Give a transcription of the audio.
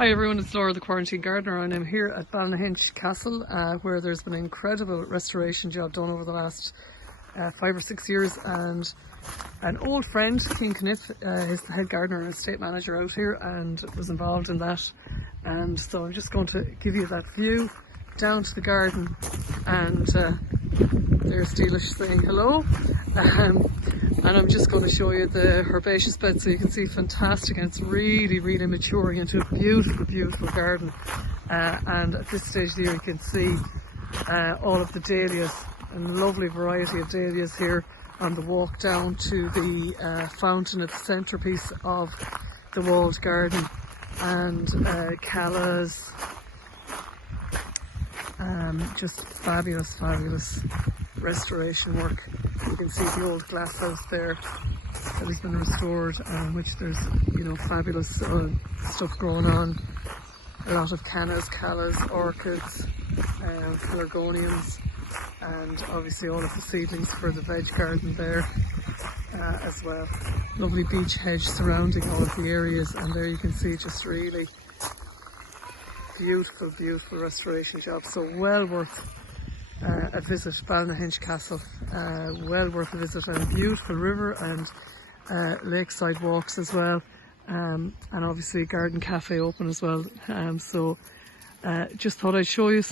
Hi everyone, it's Laura the Quarantine Gardener and I'm here at Ballinahinch Castle where there's been an incredible restoration job done over the last 5 or 6 years, and an old friend, King Kniff, is the head gardener and estate manager out here and was involved in that, and so I'm just going to give you that view down to the garden, and there's Dílis saying hello. And I'm just going to show you the herbaceous bed so you can see fantastic, and it's really maturing into a beautiful garden. And at this stage of the year you can see all of the dahlias, and a lovely variety of dahlias here on the walk down to the fountain at the centrepiece of the walled garden, and callas. Just fabulous restoration work. You can see the old glass house there that has been restored, which there's, you know, fabulous stuff growing on. A lot of cannas, callas, orchids, pelargoniums, and obviously all of the seedlings for the veg garden there as well. Lovely beech hedge surrounding all of the areas, and there you can see just really beautiful restoration job. So well worth a visit. Ballinahinch Castle, well worth a visit, and a beautiful river and lakeside walks as well, and obviously garden cafe open as well. So just thought I'd show you some